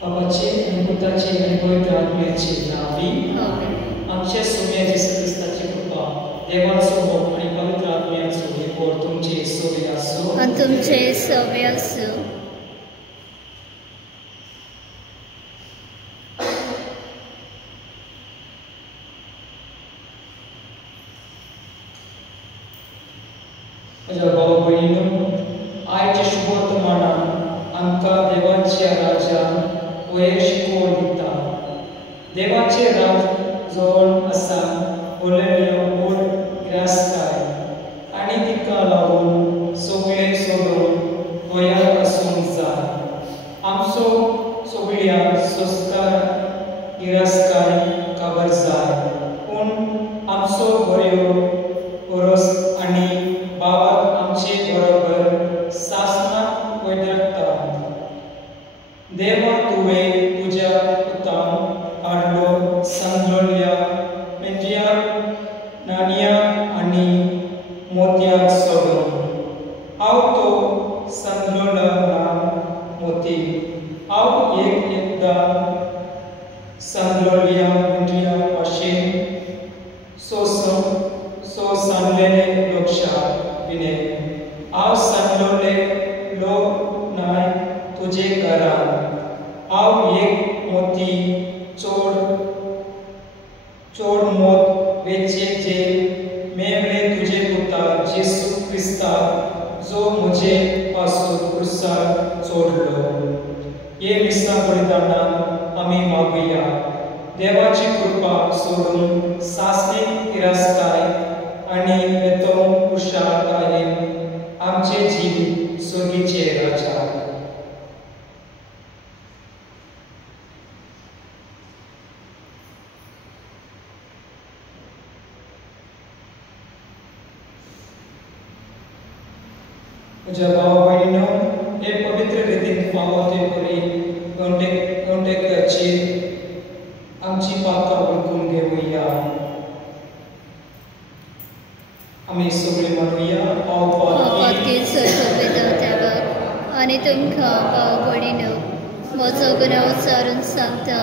Babaचे आणि पुत्राचे आणि पवित्र आत्म्याचे नावी आमच्या सोम्या येशू ख्रिस्ताची कृपा देवाचो मोग आणि पवित्र आत्म्याचो एकवट तुमचे सोबे आसो आणि तुमचे सोबे आसो. माझ्या भाव बहिणींनो, आयच्या शुभवर्तमानान आमकां देवाच्या राज्यान वयर शिकोवण दिता. देवाचे राज जवळ आसा उरलेल्यो मूळ गिरास्ताय आनी तिका लागून सगळे सोडून गोंयांत आसूंक जाय. आमचो सगळ्या संस्कार गिरास्ताय काबार जाय, पूण आमचो बऱ्यो परस आनी बाबाक आमचे बरोबर सासणाक वैदकता. देवा तुवें तुज्या पुतान हाडलो सांगलोल्या मेंज्याक नाणयाक आनी मोतयाक सोडून. हांव तो सांगलोला ना मोती. हांव एकदां सांगलोल्या मेंज्या भाशेन सांगलेले लक्षात विने. हांव सांगलोले लोक नाय तुजे घरान. हांव एक मोती चोड मोत वेचेचे मेवले तुजे पुता जेसू क्रिस्ताक जो म्हजे पासून क्रुसार चोडलो. हे मिसा बलिदानान आमी मागुया. देवाची कृपा सोडून सासणीक गिरास्ताय आनी बेतोम कुशाळकायेन आमचे जीव सोगीचे राजा. म्हज्या भाव भयणींनो, हे पवित्र रितीन फावो ते बरी गवंडेकाची आमची पातकां वळखून घेवया. आमी सगळे म्हणुया, पावपातकी सोयेदार देवाक आनी तुमकां भाव भयणींनो, म्हजो गुन्यांव उच्चारून सांगता.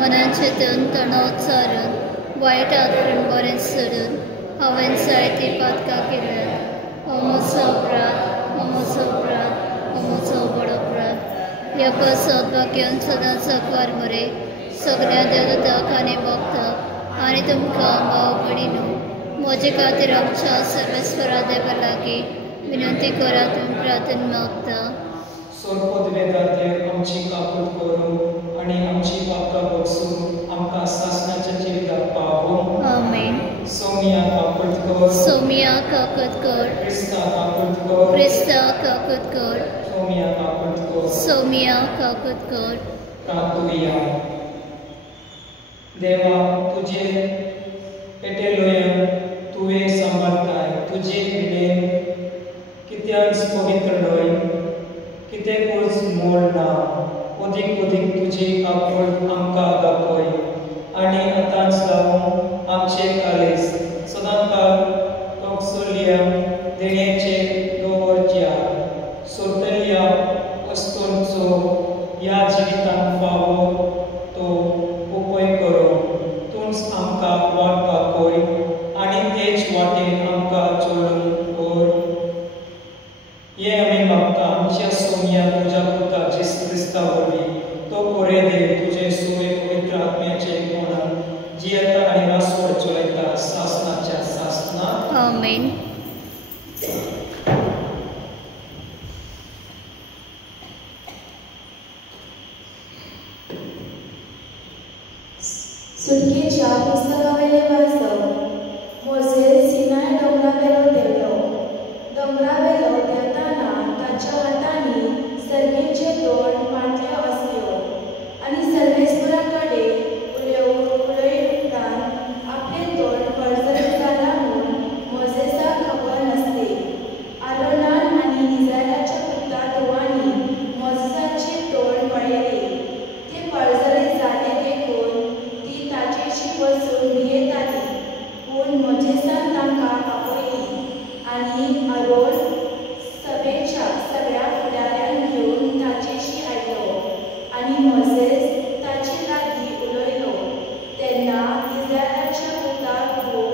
मनाचे तणाव उच्चारून वायट आदरून बरें सोडून हांवें जायती पातकां केल्यात. हो म्हजो अपराध, हो म्हजो अपराध, हो म्हजो व्हड अपराध. ह्या सद्भाग्यान सदांच कर मरे सगळ्या देवदूतांक आनी भक्तांक आनी तुमकां भाव भयणींनो, म्हजे खातीर आमच्या सर्वेस्वरा देवा लागीं विनंती करात म्हूण प्रार्थना मागता. सोरपदवेदार देव आमची काकूट करूं आनी आमची पापकां बक्षून आमकां सासणाच्या जिविताक पावोवं. आमेन. सोमिया काकूट कर. सोमिया काकूट कर. क्रिस्ता काकूट कर. क्रिस्ता काकूट कर. सोमिया काकूट कर. सोमिया काकूट कर. प्रार्थुया. देवा, तुजे पेटेलोयान तुवें सांबाळताय. तुजे विणेन कित्याक पवित्रलोय कितेंकूच मोल ना. अदीक तुजी काकूट आमकां दाखय आनी आतांच लावन आमचे कालेज सदांकाळ टोक्सोलिया देणेचेर दवरच्या. सोरतल्या वस्तूंचो ह्या जिवितांत फावो तो उपाय करूं तूंच आमकां वाट दाखय आनी तेच वाटेन आमकां चलूंक दवर. हे आमी मागता आमच्या सोम्या तुज्या पुता जेसू क्रिस्ता वरवीं. तो बरे देव तुजे सोय पवित्र आत्म्याचे कोणान जियेता आनी रासवड चलयता सासणाच्या सासणाक. आमेन. सुटकेच्या पुस्तकावेले वाचप. मोसेस सिनाय डोंगरावेलो देवलो. डोंगरावेलो देवताना ताच्या हातांनी सर्गेचे दोन पांट्यो असल्यो आनी सर्वेस्परा कडेन उलयतान आपले दोन पडझड जाला म्हूण मोसेसाक खबर नासली. आरोनान आनी इस्रायलाच्या पुता धुवांनी मोसेसाचे तोंड पळयले. ते पडझड जाले देखून ती ताचेशी वचून भियेताली, पूण मोसेसान तांकां आपयली आनी आरोन सभेच्या सगळ्या फुडाऱ्यांक घेवन ताचेशी आयलो आनी मोसेस ताचे लागीं उलयलो. तेन्ना इस्रायलाच्या पुताक धुवो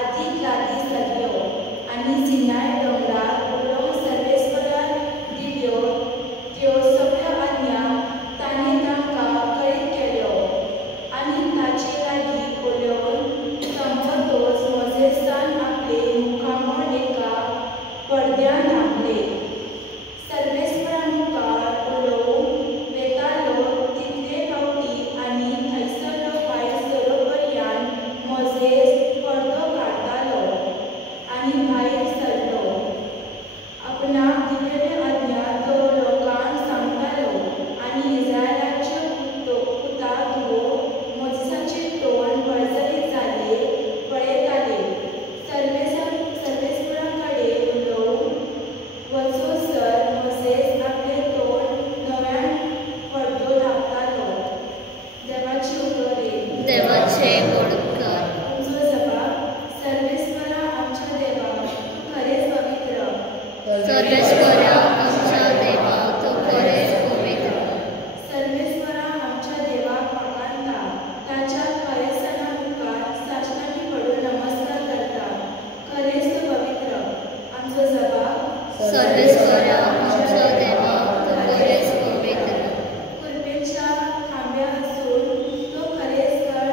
आदीक लागीं सरल्यो आनी सिनाय दोंगरार उलोवंक सर्वेस्परान दिल्यो त्यो सगळ्यो आज्ञा ताणें तांकां कळीत केल्यो आनी ताचे लागीं उलोवन संपतोच मोसेसान आपले मुखामळ एका पडद्यान आपले. सर्वेस्परा मुखार उलोवंक वेतालो तितले फावटी आनी थंयसरलो भायर सरोपर्यान मोसेस पडदो काडतालो आनी भायर सरलो. आपणाक दिलेल्यो आज्ञा तो लोकांक सांगतालो आनी इस्रायलाच्यो पुता धुवो मोसेसाचे तोंड पडझडीत जाले पळयताले. सर्वेस्परा कडेन उलोवंक वचोसर मोसेस आपले तोंड नव्यान पडदो धांपतालो. देवाची उतोरे. देवाचे मोडकर. तुमचो जबाब. सर्वेस्परा आमच्या देवा, तूं खरेंच पवित्र. सर्वेस्परा आमच्या देवा, तू खरेच पवित्र. सर्वेस्परा आमच्या देवाक वाखाणटा. ताच्या खरेसपणा मुखार साश्टांगी पडून नमस्कार करता. खरेच तूं पवित्र. आमचो जबाब. सर्वेस्परा आमच्या देवा, तू खरेच पवित्र. कुरपेच्या खांब्या हसून तो खरेच कर.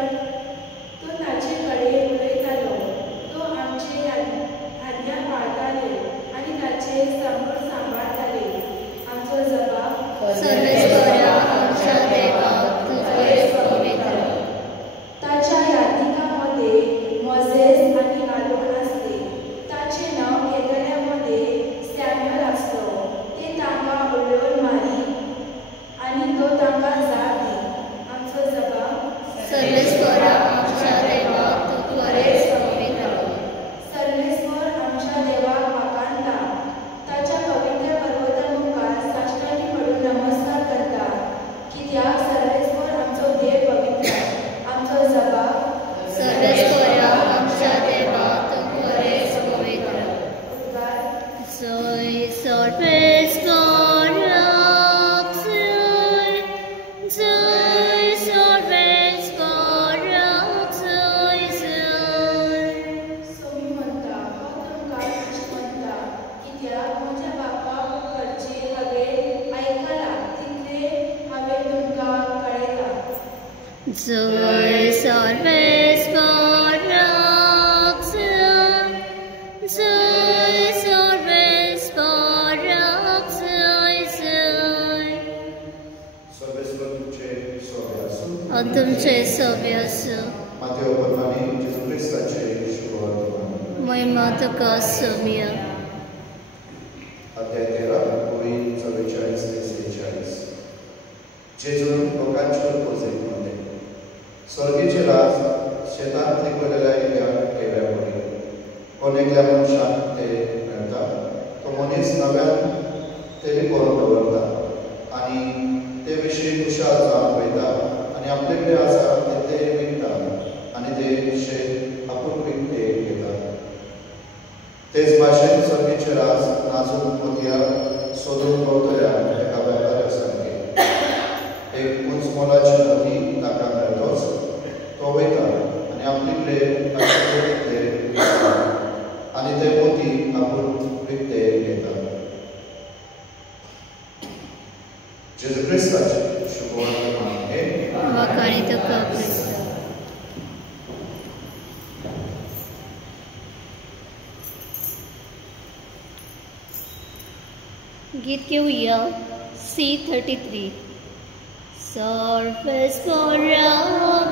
तो ताचे कडेन उलयतालो. तो आमचे आज्ञा पाळटाले आनी ताचे संबळ सांबाळटाले. आमचो जबाब. सर्वेस्परा आमच्या देवा, तू खरेच पवित्र. ताच्या यादिकांमध्ये मोसेस आनी आरोन असले. ताचे नांव घेतलेल्यांमध्ये सॅम्युएल आसलो. ते तांकां उडोवन मारी आनी तो तांकां जाप दी. आमचो जबाब. सर्वेस्परा आमच्या देवा, तू खरेच पवित्र. सर्वेस्पर आमच्या देवाक वाखाणटा. ताच्या पवित्र पर्वता मुखार साश्टांगी पडून नमस्कार करता. कित्याक सर्वेस्पर आमचो देव पवित्र. आमचो जबाब. सर्वेस्परा आमच्या देवा, तू खरेच पवित्र. उद्गार. जय सर्वेस्पराक जय, जय सर्वेस्पराक जय जय. सोमी म्हणटा, हांव तुमकां खुश म्हणटा, कित्याक म्हज्या बापाक कडचे हांवें आयकलां तितले हांवें तुमकां कळयलां. जय सर्वेस्पराक जय, जय सर्वेस्पराक जय जय. सर्वेस्पर तुमचे सोबे आसूं. हांव तुमचे सोबे आसूं. मातेव परमानी जेजू क्रिस्ताचे शुभवर्तमान. महिमा तुका सोम्या. अध्याय 13 ओळी 44 ते 46. जेजून लोकांचे पोजेक म्हणले. स्वर्गीचे राज शेतांत पिकवलेल्या एका केव्या पडी. कोण एकल्या मनशाक ते मेळटा. तो मनीस नव्यान ते लिपोवन दवरता आनी ते विशीं खुशाल जावन पळयता आनी आपले कडेन आसा ते विकता आनी ते शेत आपूण विकतेक घेता. तेच भाशेन स्वर्गीचे राज नाजूक मोतया सोदून भोंवतल्याक एका वेपाऱ्याक सारके. एक उंच मोलाची मोती ताका मेळटोच तो वयता आनी आपले कडेन विकते विकता आनी ते मोती आपूण विकते घेता. जेजू क्रिस्ताचे शुभवर्तमान हे वाखाणी तुका क्रिस्त. गीत घेऊया C33. Sarvespora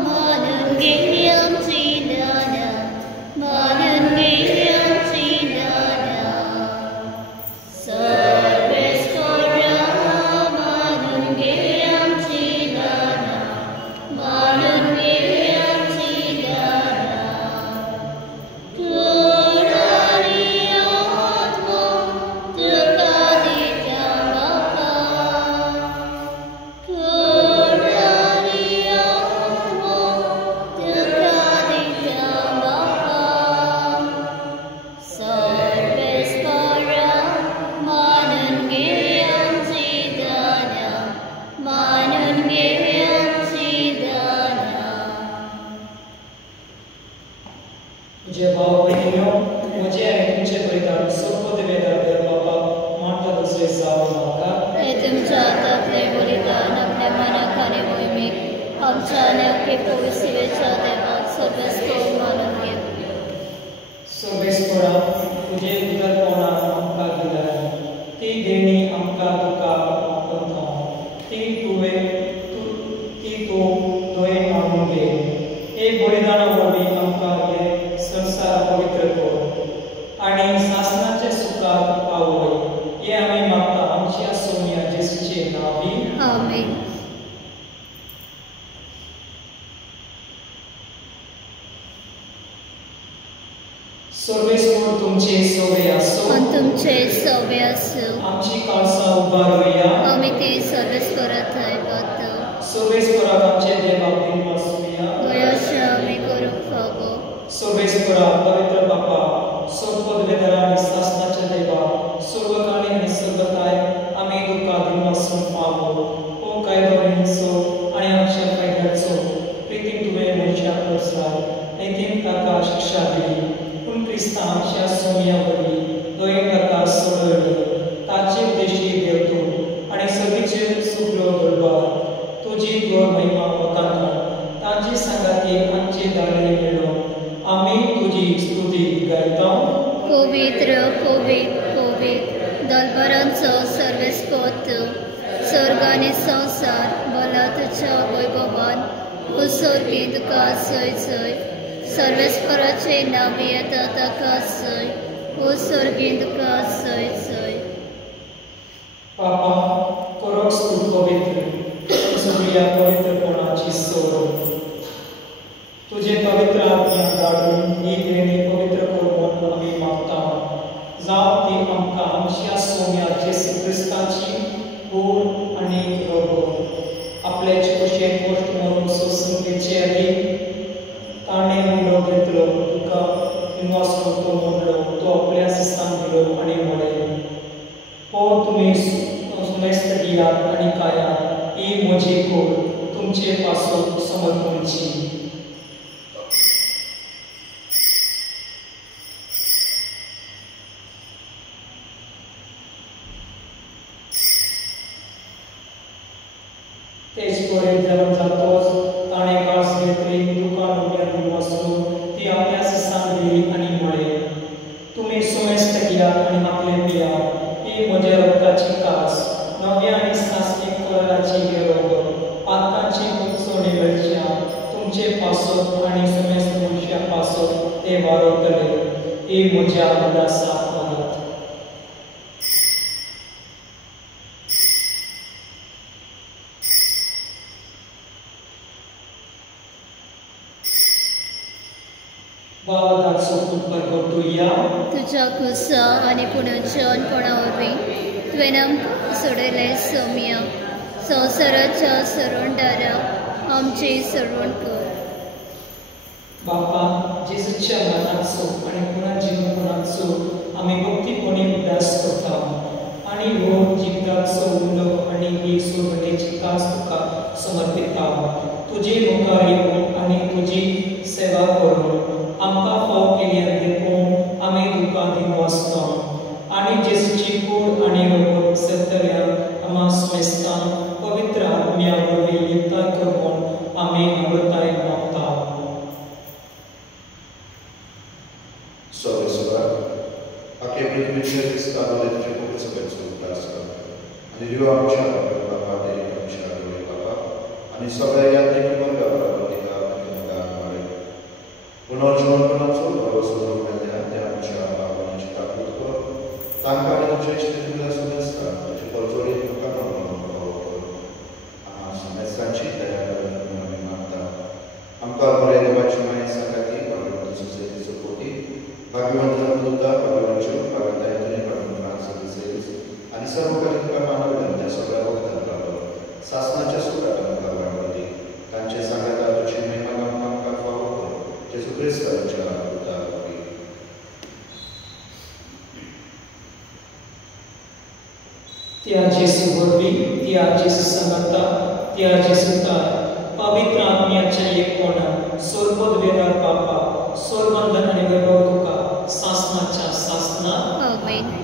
manungiyam chinana, manungiyam chinana. Sarvespora manungiyam chinana, manungiyam chinana. Turariyatmo tukadityam bapa. मुझे भाव बहनों मुझे आणि तुमचे परिधान सोपं वेदांत बाबा मानता दुसरे जावं नका हे तुमच्या हातातले बलिदान आपल्या मनाखाने भूमिक आमच्या अनेक पोसेवेच्या देवात सर्वस्व मानून घे. सर्वेस्परा तुझे उदरपणा आमकां दिला ती देणी आमकां तुका वापरता ती तूं दोळे मानून घे. हे बलिदाना वरवीं आमकां हे संसार पवित्र कर आणि शासनाचे सुखात पावय हे आमी मागता आमच्या सोनिया जेसूचे नावी. आमेन. सर्वेस्वर तुमचे सोवे असो आणि तुमचे सवय असो आमची काळसा उबारूया आम्ही ते सर्वस्वरात बद्ध सर्वेस्वराक आमचे देवा बिनवासूया गोयाशा आम्ही करूक फावो. सर्वेस्वरा पवित्र बापा सोपद वेदना आणि शासनाच्या देवा सर्वकाळी आणि सर्वकाय आम्ही तुका बिनवासून पावो. हो कायदो हिंसो आणि आमच्या कायद्याचो प्रीतीन तुवें मनशाक करसार नेतीन ताका शिक्षा दिली पूण क्रिस्ता आमच्या सोनिया वरवीं दोन ताका सोडवली ताचे देशी देवतो आणि सगळीचे सुग्रो दरबार तुझी गोड महिमा वकांता ताची संगाती आमचे दारे मेळो आम्ही तुझी स्तुती गायता. पवित्र पवित्र पवित्र दरबारांचो सर्वेस्पोत सर्ग आनी संसार भला तुझ्या वैभवान उसर्गी तुका सय सय सर्वेस्पराचे नावे येता ताका सय उसर्गी तुका सय सय. पापा करोक्स तू पवित्र सगळ्या पवित्रपणाची सोड तुझे पवित्र आज्ञा धाडून ही देणी पवित्र करून आम्ही मागता. जाव ती आमकां आमच्या सोन्या जेसू क्रिस्ताची गोड आणि रोगो आपल्याचे कुशेन गोष्ट म्हणून सोसून घेचे आदी ताणे म्हणलो घेतलो तुका विश्वास करतो म्हणलो तो आपल्या स्थान दिलो आणि म्हणे हो तुम्ही सुमेस्त दियात आणि कायात ही म्हजी गोड तुमचे पासून समर्पणची. तेच कोरे जवळ जातोच ताणे कास घेतली दुकान उघड्यात वचून ती आपल्या स्थान दिली आणि म्हणे तुम्ही सुमेस्त दियात आणि आपले पियात ही म्हज्या रक्ताची कास नव्या आणि सासणी कोराची गेरोग पातकांची उंचवणी वेळच्या तुमचे पासोत आणि सुमेस्त मनशा पासोत ते वारवतले ही म्हज्या उदासा पदार्थ. बावदाचो कुटपर गोटुया तुझ्या कुसा आणि पुनर्जन्मपणा वरवीं तुवें आमकां सोडयले सौम्या संवसाराच्या सरवंडारा आमची सरवण कर. बापा जेजूच्या मरणाचो आणि पुनर्जीवनाचो आमी भक्तीपणी उदास करता आणि हो जिविताचो उलो आणि ही सोडवणेची कास तुका समर्पिता. तुझे मुखार येवन आणि तुझी सेवा करून आमकां फाव केल्यार देखून आमी तुका दिनवासता आणि जेजूची कूड आणि रोग सत्तऱ्या आम्हा स्मेस्तान पवित्र आत्म्या वरवीं युक्ताय करून आमी अमृताय मागता. Sorry, a che mi dice che sta vedendo che cosa penso di casa. E io ho आनी सगळ्या यात्रेक वर्गापरापतीका वाडय पुनर्जीवनपणाचो भरोसो दवरलेल्या त्या आमच्या भावनाची ताकूद कर तांकां आनी तुमच्या इश्टिला सुद्दां ताची परजोडी तुका कर समेस्तांची दया कर आमी मागता आमकां बरे देवाची माय सांगाती भाग्यवंत सोसायटीचो पोती भाग्यवंत दुता भाग्यवंत भाग्यतायेतून भाग्यवंत सर्विसेस आनी सर्वकालिक मानव त्या सगळ्या भक्तांका शासनाच्या सुखात आमकां वाडवती तांचे सांगाता तुजी महिमा लावन आमकां फावो कर जेजू क्रिस्ताच्या उदार वरवीं त्या जेसू वरवीं त्या जेसू सांगाता त्या जेसूता पवित्र आत्म्याच्या एकपणान सोरपद वेदार पापा सोरबंधन आनी वैभव तुका सासनाच्या सासना आमेन.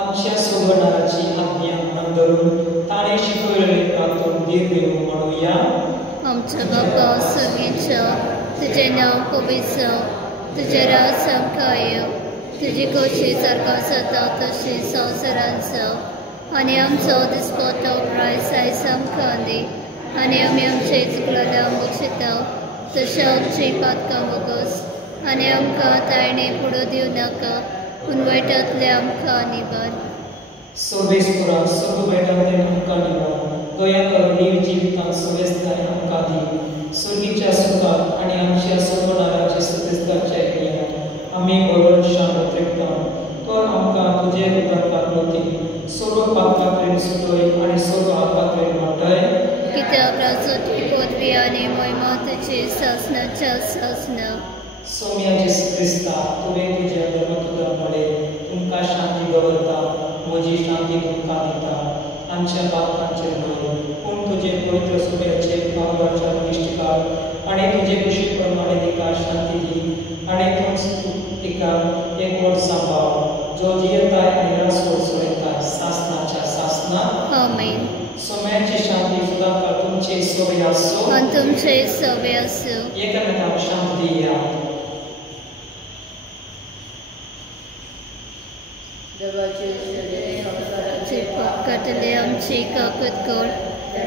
आमच्या सोबणाराची आज्ञा मन धरून ताणे शिकवलेले तातून देव म्हणूया. आमच्या बापा सगळ्यांच्या तुझे नाव पवित्र जावं, तुझे राज समकाय तुझी कशी सरकार जाता तशी संवसारांत जावं आनी आमचो दिसपतो प्रायस आयज आमकां दी आनी आमी आमचे चुकलेल्या बक्षिता तशें आमची पातकां मोगोस आनी आमकां तायणे पुडो दिवं नाका पूण वायटांतले आमकां निबार. सर्वेस्परा सर्व वायटांतले आमकां निबार. दया कर नीव जिवितांत सवेस्ताय आमकां दी. सुर्गीच्या सुखांत आनी आमच्या सोबणाराचे सतेस्ताच्या एकल्यान आमी बरोवन शांत त्रिपतां कर आमकां तुजे उदार काकलोती सर्व पातकांतल्यान सुटय आनी सर्व आकांतल्यान वाटय. कित्याक राजवटी पदवी आनी महिमा तुजी सासनाच्या सासना. सौम्या जेसू क्रिस्ता तुवें तुज्या धर्मतुदार मळे तुमकां शांती दवरता म्हजी शांती तुमकां दिता. आमच्या पातकांचेर न्हय पूण तुजे पवित्र सुबेचे पावलाच्या इश्टिकार आनी तुजे कुशी प्रमाणे तिका शांती दी आनी तूं तिका एकवट सांबाळ जो जियेताय आनी रासवड सोडयताय सासनाच्या सासना. आमेन. सौम्याची शांती सदांकाळ तुमचे सोबे आसूं आनी तुमचे सोबे आसूं. एकामेकांक शांती दिया. देवाचे पाप काटले आमची काकूत कर.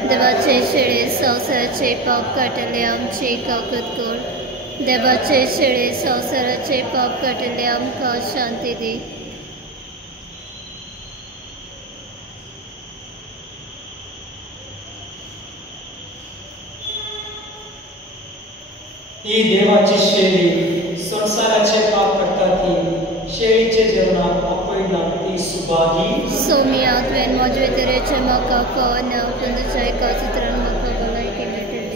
देवाचे शेळे संवसाराचे पाप काटले आमची काकूत कर. देवाचे शेळे संवसाराचे पाप काटले आमकां शांती दी. ही देवाची शेळी संसाराचे पाप काडटा ती शेळीचे जेवणाक आपयना ती सुभागी. सौम्या तुवें म्हजे तरेचे म्हाका कळना पूण तुज्या एका चित्रान म्हाका भलायकी मेळटली.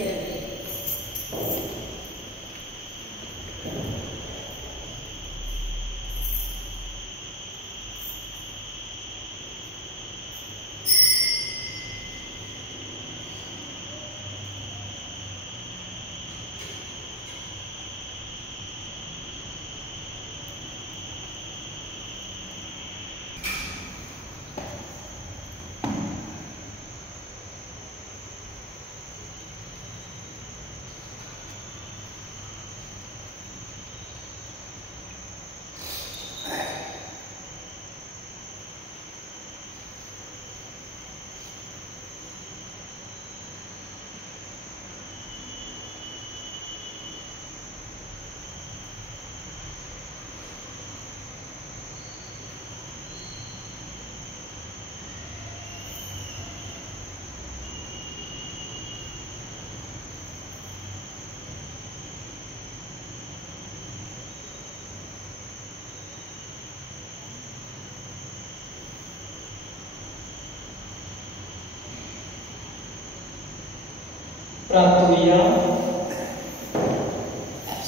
प्रार्थूया.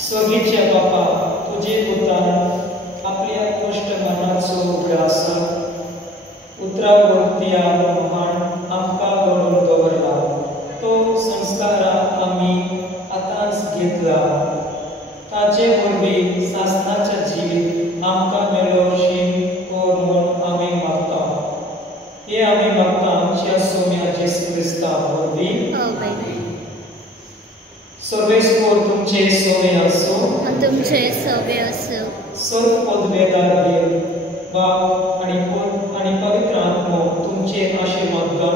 स्वर्गीच्या बापा तुझे उतार आपल्या कष्ट मरणाचो उगडास उतरावरती महान आमकां घडोवन दवरला. तो संस्काराक आमी आतांच घेतला. ताचे वरवीं सासनाच्या जिवीत आमकां मेळ्ळो अशी कोर म्हूण आमी मागता. हे आमी मागता आमच्या सौम्या जेसू क्रिस्ता वरवीं. आमेन. सर्वेस्पोर तुमचे सोबे आसूं आनी तुमचे सोबे आसूं. सर्व पदवेदार देव बाप आनी तुमचे आशीर्वाद